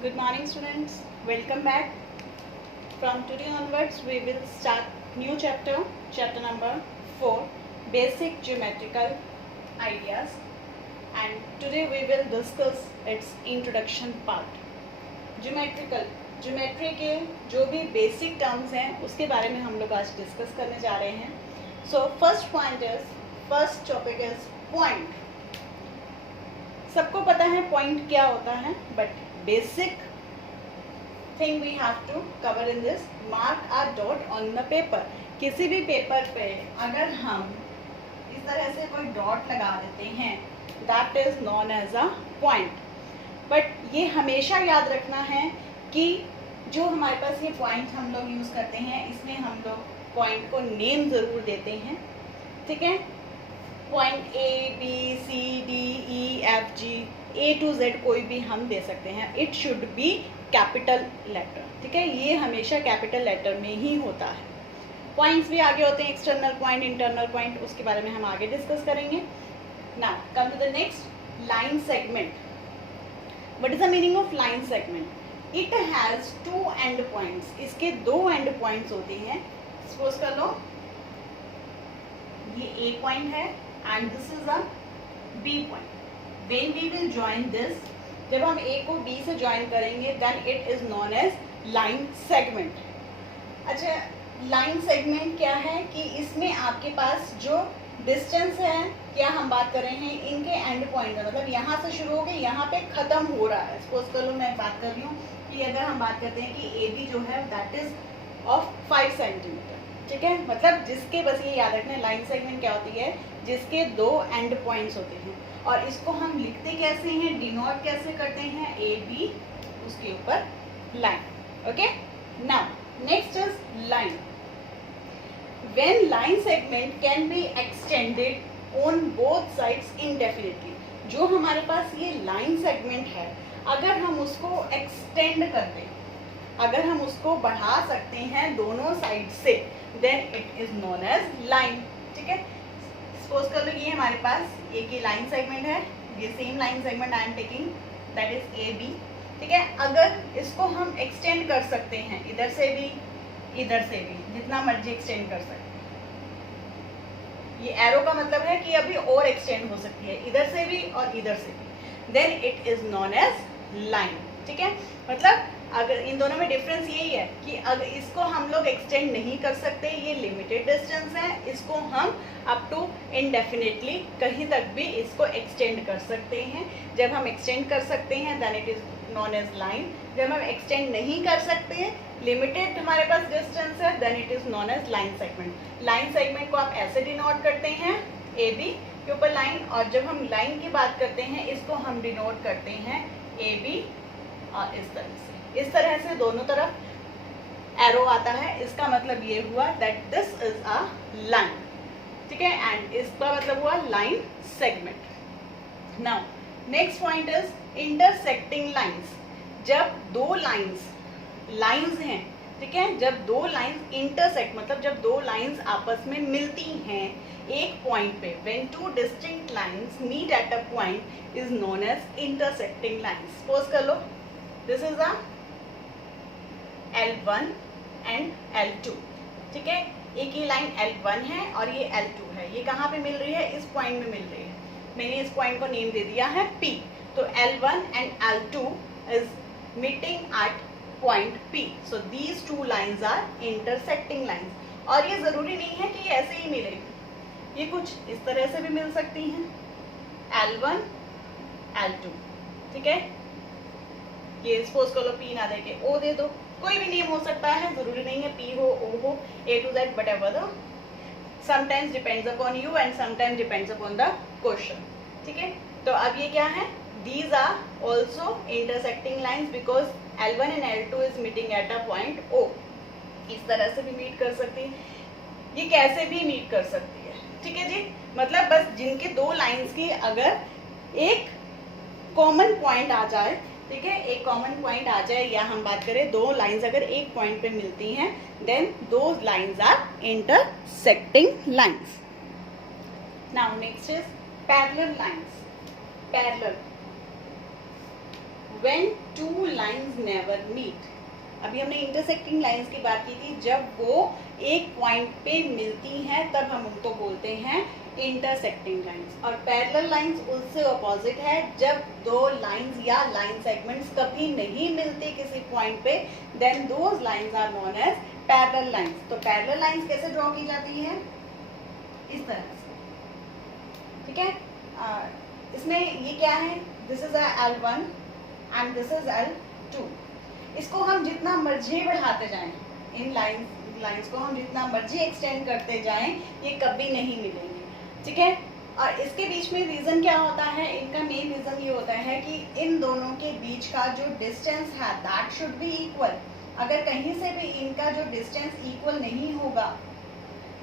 Good morning students, welcome back. From today onwards we will start new chapter number 4, basic geometrical ideas, and today we will discuss its introduction part. Geometry के जो भी basic terms हैं उसके बारे में हम लोग आज डिस्कस करने जा रहे हैं. So first topic is point. सबको पता है पॉइंट क्या होता है, but basic thing we have to cover in this, mark a dot on the paper. किसी भी पेपर पे अगर हम इस तरह से कोई डॉट लगा देते हैं that is known as a point. But ये हमेशा याद रखना है कि जो हमारे पास ये पॉइंट हम लोग यूज़ करते हैं इसमें हम लोग पॉइंट को नेम ज़रूर देते हैं. ठीक है, point A B C D E F G A to Z कोई भी हम दे सकते हैं. It should be capital letter. ठीक है, ये हमेशा कैपिटल लेटर में ही होता है. पॉइंट्स भी आगे होते हैं, एक्सटर्नल पॉइंट, इंटरनल पॉइंट, उसके बारे में हम आगे डिस्कस करेंगे. Now come to the next, line segment. What is the meaning of line segment? It has two end points. इसके दो एंड पॉइंट्स होते हैं. सपोज कर लो ये A पॉइंट है and this is a B point. When we will join this, जब हम A को B से ज्वाइन करेंगे then it is known as line segment. अच्छा, लाइन सेगमेंट क्या है कि इसमें आपके पास जो डिस्टेंस है, क्या हम बात कर रहे हैं इनके एंड पॉइंट का, मतलब यहाँ से शुरू हो गए यहाँ पे खत्म हो रहा है. सपोज कर लो मैं बात कर रही हूँ कि अगर हम बात करते हैं कि AB जो है दैट इज ऑफ 5 सेंटीमीटर. ठीक है, मतलब जिसके, बस ये याद रखना, लाइन सेगमेंट क्या होती है, जिसके दो एंड पॉइंट्स होते हैं. और इसको हम लिखते कैसे हैं, डिनोट कैसे करते हैं, AB उसके ऊपर line. Okay, now next is line. When line segment can be extended on both sides indefinitely. जो हमारे पास ये लाइन सेगमेंट है, अगर हम उसको एक्सटेंड करते हैं, अगर हम उसको बढ़ा सकते हैं दोनों साइड से, then it is known as line. ठीक है, सपोज कर लो ये हमारे पास एक ही लाइन सेगमेंट है, ये same line segment I am taking, that is AB. ठीक है, अगर इसको हम एक्सटेंड कर सकते हैं इधर से भी इधर से भी, जितना मर्जी एक्सटेंड कर सकते हैं. ये एरो का मतलब है कि अभी और एक्सटेंड हो सकती है इधर से भी और इधर से भी, then it is known as line. ठीक है, मतलब अगर इन दोनों में डिफरेंस यही है कि अगर इसको हम लोग एक्सटेंड नहीं कर सकते, ये लिमिटेड डिस्टेंस है, इसको हम अप टू इनडेफिनेटली कहीं तक भी इसको एक्सटेंड कर सकते हैं. जब हम एक्सटेंड कर सकते हैं then it is known as line. जब हम एक्सटेंड नहीं कर सकते हैं, लिमिटेड हमारे पास डिस्टेंस है, then it is known as line segment. Line segment को आप ऐसे डिनोट करते हैं, AB के ऊपर लाइन, और जब हम लाइन की बात करते हैं इसको हम डिनोट करते हैं AB और इस तरह से दोनों तरफ एरो आता है. इसका मतलब ये हुआ that this is a line. ठीक है, एंड इसका मतलब हुआ line segment. Now next point is intersecting lines. जब दो लाइंस हैं, ठीक है, जब दो लाइंस इंटरसेक्ट, मतलब जब दो लाइंस आपस में मिलती हैं एक पॉइंट पे, when two distinct lines meet at a point is known as intersecting lines. Suppose कर लो this is a L1 and L2. ठीक है, एक ये लाइन L1 है और ये L2 है. ये कहाँ पे मिल रही है, इस पॉइंट में मिल रही है. मैंने इस पॉइंट को नेम दे दिया है P. तो L1 and L2 is meeting at point P. So these two lines are intersecting lines. और ये जरूरी नहीं है कि ऐसे ही मिले, ये कुछ इस तरह से भी मिल सकती हैं, L1 L2. ठीक है, ये सपोज कर लो P ना देके O दे दो, कोई भी नेम हो सकता है, जरूरी नहीं है P हो, O हो, A to Z, whatever the sometimes depends upon you and sometimes depends upon the question. ठीक है, तो अब ये क्या है, these are also intersecting lines because L1 and L2 is meeting at a point O. इस तरह से भी मीट कर सकती है, ये कैसे भी मीट कर सकती है. ठीक है जी, मतलब बस जिनके दो लाइंस की अगर एक कॉमन पॉइंट आ जाए, ठीक है, एक कॉमन पॉइंट आ जाए, या हम बात करें दो लाइंस अगर एक पॉइंट पे मिलती हैं, देन दो lines are intersecting lines. Now next is parallel lines. Parallel when two lines never meet. अभी हमने इंटरसेक्टिंग लाइंस की बात की थी, जब वो एक पॉइंट पे मिलती हैं तब हम उनको बोलते हैं इंटरसेक्टिंग लाइंस। और पैरेलल लाइंस उससे अपोजिट है, जब दो लाइंस या लाइन सेगमेंट्स कभी नहीं मिलते किसी पॉइंट पे, then those lines are known as parallel lines. तो पैरेलल लाइंस कैसे ड्रॉ की जाती है? इस तरह से, ठीक है। इसमें ये क्या है? This is L1 and this is L2। इसको हम जितना मर्जी बढ़ाते जाएं, इन लाइंस को हम जितना मर्जी एक्सटेंड करते जाएं, ये कभी नहीं मिलेंगे, ठीक है। और इसके बीच में रीज़न क्या होता है? इनका मेन रीज़न ये होता है कि इन दोनों के बीच का जो डिस्टेंस है दैट शुड बी इक्वल। अगर कहीं से भी इनका जो डिस्टेंस इक्वल नहीं होगा,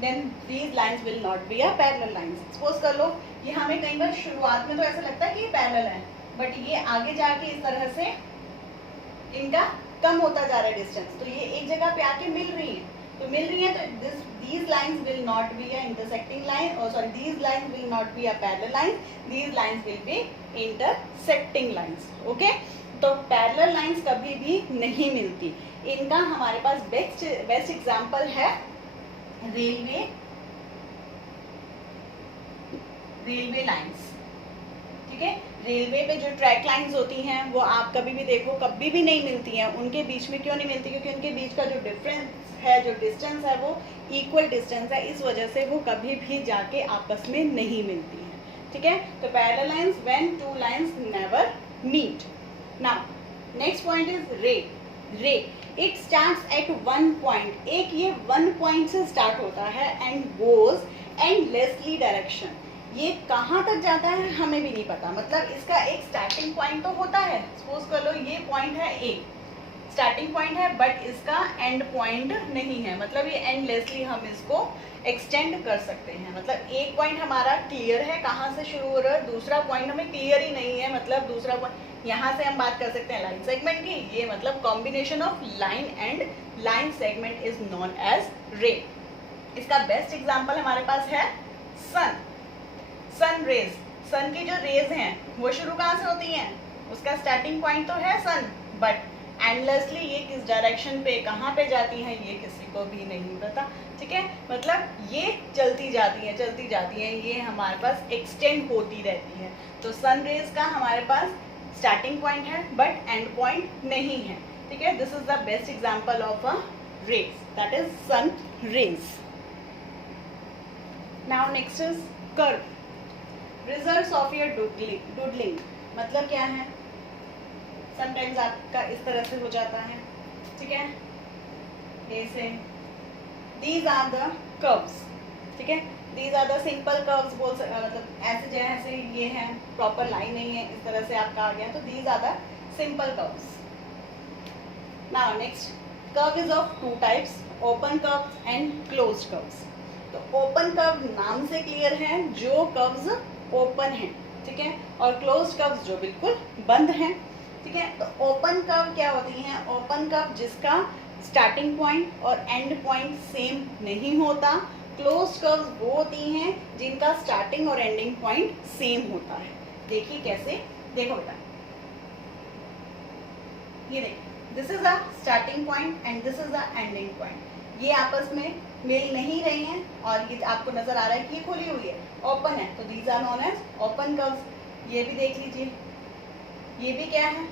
then these lines will not be a parallel lines. Suppose कर लो, ये हमें कई बार शुरुआत में तो ऐसा लगता है कि ये पैरेलल है, बट ये आगे जाके इस तरह से इनका कम होता जा रहा है डिस्टेंस, तो ये एक जगह पे आके मिल रही है, तो these lines will not be a intersecting line, or sorry, these lines will not be a parallel line, these lines will be intersecting lines, okay। तो पैरेलल लाइंस कभी भी नहीं मिलती। इनका हमारे पास बेस्ट एग्जांपल है रेलवे लाइंस, ठीक है। रेलवे पे जो ट्रैक लाइंस होती हैं वो आप कभी भी देखो कभी भी नहीं मिलती हैं। उनके बीच में क्यों नहीं मिलती? क्योंकि उनके बीच का जो डिफरेंस है, जो डिस्टेंस है, वो इक्वल डिस्टेंस है, इस वजह से वो कभी भी जाके आपस में नहीं मिलती हैं, ठीक है। तो parallel lines when two lines never meet. Now next point is ray. It starts at one point. एक ये वन पॉइंट से स्टार्ट होता है एंड गोज एंडलेसली डायरेक्शन। ये कहाँ तक जाता है हमें भी नहीं पता, मतलब इसका एक स्टार्टिंग पॉइंट तो होता है। सपोज कर लो ये पॉइंट है ए, स्टार्टिंग पॉइंट है, बट इसका एंड पॉइंट नहीं है, मतलब ये एंडलेसली हम इसको एक्सटेंड कर सकते हैं। मतलब एक पॉइंट हमारा क्लियर है कहाँ से शुरू हो रहा है, दूसरा पॉइंट हमें क्लियर ही नहीं है, मतलब दूसरा पॉइंट यहाँ से हम बात कर सकते हैं लाइन सेगमेंट की। ये मतलब combination of line and line segment is known as ray. इसका बेस्ट एग्जाम्पल हमारे पास है सन रेज। सन की जो रेज हैं वो शुरू कहाँ से होती हैं? उसका स्टार्टिंग पॉइंट तो है सन, बट एंडलेसली ये किस डायरेक्शन पे कहाँ पे जाती हैं ये किसी को भी नहीं पता, ठीक है। मतलब ये चलती जाती हैं, ये हमारे पास एक्सटेंड होती रहती है। तो सन रेज का हमारे पास स्टार्टिंग पॉइंट है बट एंड पॉइंट नहीं है, ठीक है। This is the best example of a rays, that is sun rays. Now next is curve. Results of your doodling मतलब क्या है? समटाइम्स आपका इस तरह से हो जाता है, ठीक है, ऐसे। दीज आर द कर्व्स, ठीक है, these are the simple curves बोल सकते, मतलब ऐसे जैसे ये है, प्रॉपर लाइन नहीं है, इस तरह से आपका आ गया, तो these are the simple curves. Now next, curve is of two types, open curves and closed curves. तो ओपन कर्व नाम से क्लियर है, जो कर्व्स ओपन है, ठीक है, और क्लोज्ड कर्व्स जो बिल्कुल बंद हैं, ठीक है। तो ओपन कर्व क्या होती हैं? ओपन कर्व जिसका स्टार्टिंग पॉइंट और एंड पॉइंट सेम नहीं होता। क्लोज्ड कर्व्स वो होती हैं जिनका स्टार्टिंग और एंडिंग पॉइंट सेम होता है। देखिए कैसे, देखो बेटा, ये देखिए, this is a starting point and this is a ending point. ये आपस में मिल नहीं रहे हैं और ये आपको नजर आ रहा है कि ये खुली हुई है, ओपन है, तो these are known as open curves. ये भी देख लीजिए, ये भी क्या है?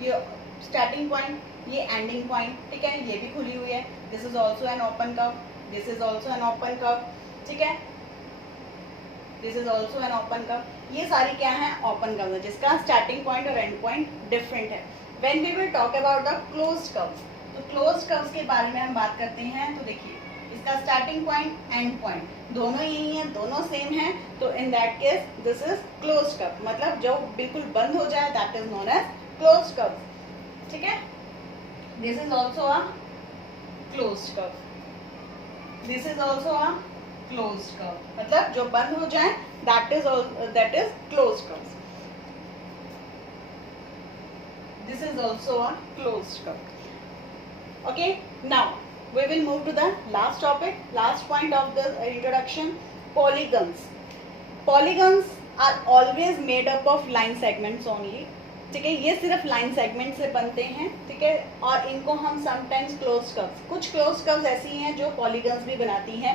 ये स्टार्टिंग पॉइंट, ये एंडिंग पॉइंट, ठीक है, ये भी खुली हुई है। This is also an open curve, this is also an open curve, ठीक है, this is also an open curve. ये सारी क्या है? ओपन कर्व है, जिसका स्टार्टिंग पॉइंट और एंड पॉइंट डिफरेंट है। When we will talk about the closed curves, तो क्लोज्ड कर्व्स के बारे में हम बात करते हैं। तो देखिए, इसका स्टार्टिंग पॉइंट एंड पॉइंट दोनों यही हैं, दोनों सेम हैं, तो in that case this is closed curve, मतलब जो बिल्कुल बंद हो जाए that is known as closed curve, ठीक है। This is also a closed curve, this is also a closed curve, मतलब जो बंद हो जाए that is closed curve. This is also a closed curve. Okay, now we will move to the last topic, last point of the introduction, polygons. Polygons are always made up of line segments only. ठीक है, ये सिर्फ line segment से बनते हैं, ठीक है, और इनको हम समटाइम्स क्लोज कर्व्स, कुछ क्लोज कर्व्स ऐसी हैं जो पॉलीगन्स भी बनाती हैं,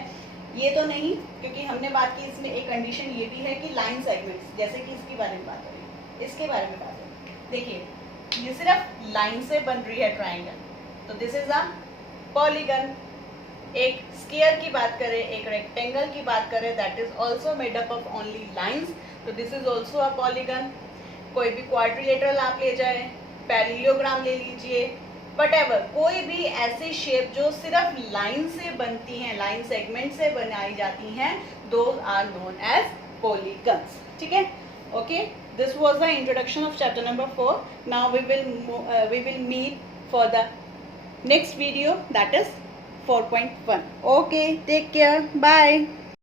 ये तो नहीं, क्योंकि हमने बात की इसमें एक कंडीशन ये भी है कि लाइन सेगमेंट्स, जैसे कि इसके बारे में बात करें, इसके बारे में बात करें, देखिए ये सिर्फ लाइन से बन रही है ट्राइंगल, तो दिस इज अ पॉलीगन। एक स्क्वायर की बात करें, एक रेक्टेंगल की बात करें, that is also made up of only lines, तो this is also a polygon. कोई भी क्वाड्रिलेटरल आप ले जाए, पैरेललोग्राम ले लीजिए, वटेवर, कोई भी ऐसी शेप जो सिर्फ लाइन से बनती हैं, लाइन सेगमेंट से बनाई जाती हैं, those are known as polygons, ठीक है। Okay, this was the introduction of chapter number 4. Now we will meet for the next video, that is 4.1. Okay, take care, bye.